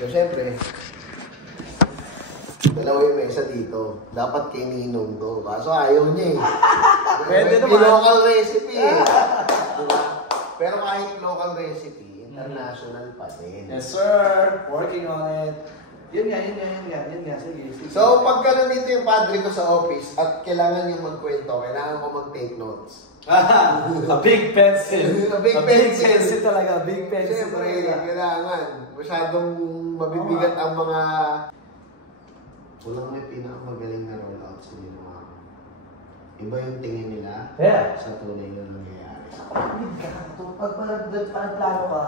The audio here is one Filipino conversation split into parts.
So, syempre, dalawa yung mesa dito. Dapat kay Ninong to. Kaso ayaw niya eh. Pwede naman. Local recipe eh. Diba? Pero kahit local recipe, international pa din. Yes, sir. Working on it. Yun nga. Sige. So, pagka nandito yung padre ko sa office at kailangan yung magkwento, kailangan ko mag-take notes. A big pencil. A big pencil talaga. A big pencil. Siyempre, kailangan. Masyadong mabibigat ang mga... Walang may pinakamagaling na rollout sa ginawa ko. Iba yung tingin nila sa tunay na nangyayari. Pag plano ka,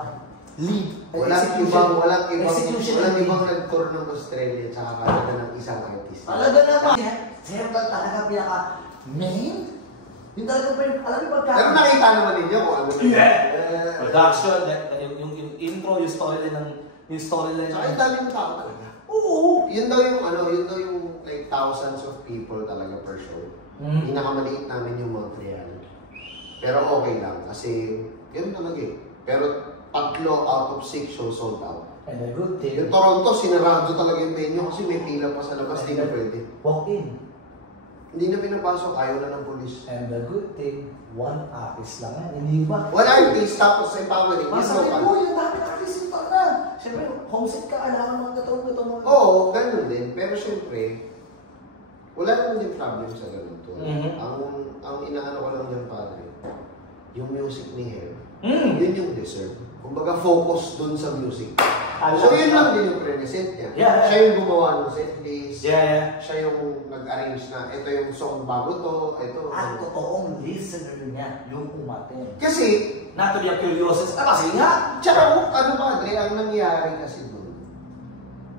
lead. Walang ibang nag-tour ng Australia at saka Canada ng isang artist. Talaga naman. Siyempre talaga pinaka-main? Yung talaga pa yung, alam mo pagka... Pero nakita naman ninyo kung ano. Production, yung intro, yung storyline. Saka yung dami ng tao talaga. Oo. Yun daw yung like thousands of people talaga per show. Pinakamaliit namin yung Montreal. Pero okay lang kasi yun talaga eh. Pero 3 out of 6 shows sold out. And a good thing. Yung Toronto, sinarado talaga yung venue kasi may pila pa sa labas, hindi na pwede. Walk in. Hindi na pinapasok, ayaw na ng polis. And the good thing, one artist lang yan. Hindi ba? One artist, tapos sa empowering. Masabi mo, yung dami artist yung na. Siyempre, homesick ka, alam mo mga ito mo. Oo, ganun din. Pero siyempre, wala naman din problem sa ganun to. Ang inaano ko lang yung padre, yung music ni Herb, yun yung deserve. Kumbaga, focus dun sa music. So, yun lang din yung present niya. Siya yung gumawa ng setlist. Siya yung nag-arrange na, ito yung song bago to, ito. At totoong listener niya, yung umatin. Kasi, not to be a curiosity. Kasi nga. Tsaka, ano padre, ang nangyari kasi dun,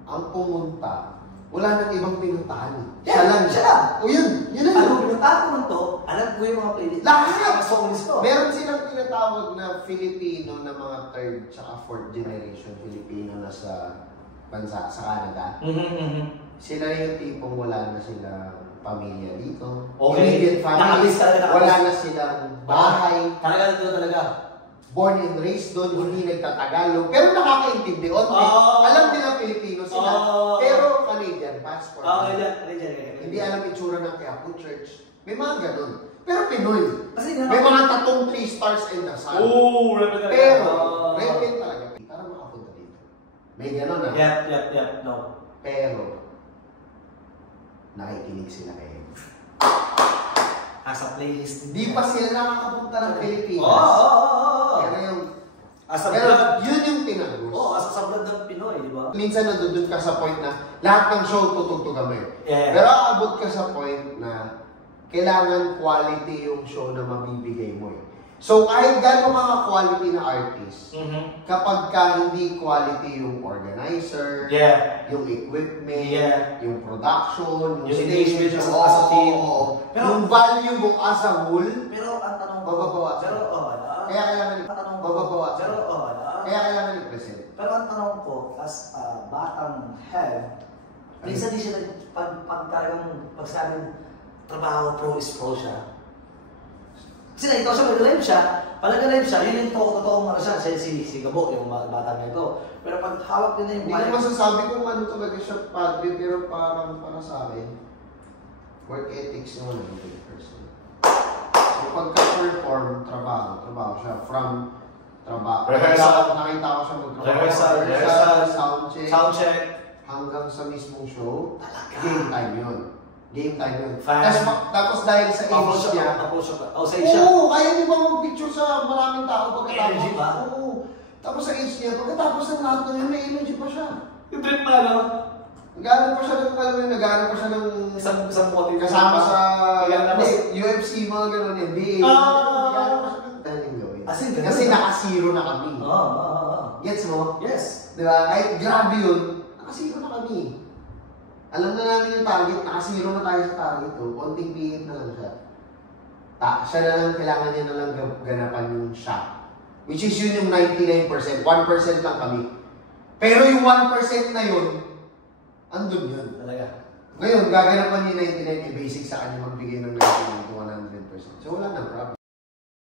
ang pumunta, wala nang ibang pinuntahan. Siya lang. O yun na yun. Ano pinuntahan ko man to, alam ko yung mga playlist. Lahat! Songs to. Meron silang tinatawag na Filipino na mga 3rd tsaka 4th generation Filipino na sa bansa, sa Canada. Sila yung tipong wala na silang pamilya dito. Okay. Immediate family. Wala na silang bahay. Talaga. Born and raised doon, hindi nagtatagalog. Pero nakakaintindi. Alam nila Pilipino sila. Pero Canadian passport. Hindi alam itsura ng Quiapo Church. May mga ganun. Pero Pinoy. May mga tatong 3 stars and the sun. Pero, rebel talaga. Para makapunta dito. May ganun na. Yep. No. Pero, nakikinig sila kayo. As a playlist. Hindi pa sila nakakapunta ng Pilipinas. Pero yung... Pero yun yung tinagos. As a sablad ng Pinoy, di ba? Minsan nandun ka sa point na lahat ng show tutugtugan mo eh. Pero aabot ka sa point na kailangan quality yung show na mabibigay mo eh. So kahit gano'n mga quality na artist, kapag ka hindi quality yung organizer, yung equipment, yung production, yung stage, as a team. Yung value mo as a whole, pero ang tanong ko, bababawas. Kaya kailangan i-present. Pero ang tanong ko, as batang head, minsan di siya pag-sabing trabaho, pro is pro siya. Kasi nakita ko siya, mag-live siya. Pag nag-live siya, yun yung totoong ano siya, si Gabo, yung bata niya ito. Pero pag hawak din na yung hindi ko masasabi kung ano talaga siya padre, pero parang para sa akin, work ethics naman ang good person. So pagka-perform, trabaho siya. From trabaho. Rehearsal. Nakita ko siya mag-trabaho. Rehearsal, sound check. Hanggang sa mismong show, game time yun. Tapos dahil sa age niya, kaya niyo ba mag-picture sa maraming tao energy ba? Tapos sa age niya, pagkatapos ng lahat ng yun, may energy pa siya. Yung trip pa, no? Nag-aaral pa siya ng isang motive. Kasama sa UFC, mga gano'n, NBA. Nag-aaral pa siya ng daling gawin. Kasi naka-zero na kami. Gets mo? Yes. Diba? Kahit grabe yun, naka-zero na kami. Alam na namin yung target, naka-zero na tayo sa target. Konting pihit na lang siya. Siya na lang, kailangan niya na lang ganapan yung shot. Which is yun yung 99%. 1% lang kami. Pero yung 1% na yun, andun yun. Talaga. Ngayon, gaganapan niya 99, basic sa kanya magbigay ng 99 to 100%. So wala nang problem.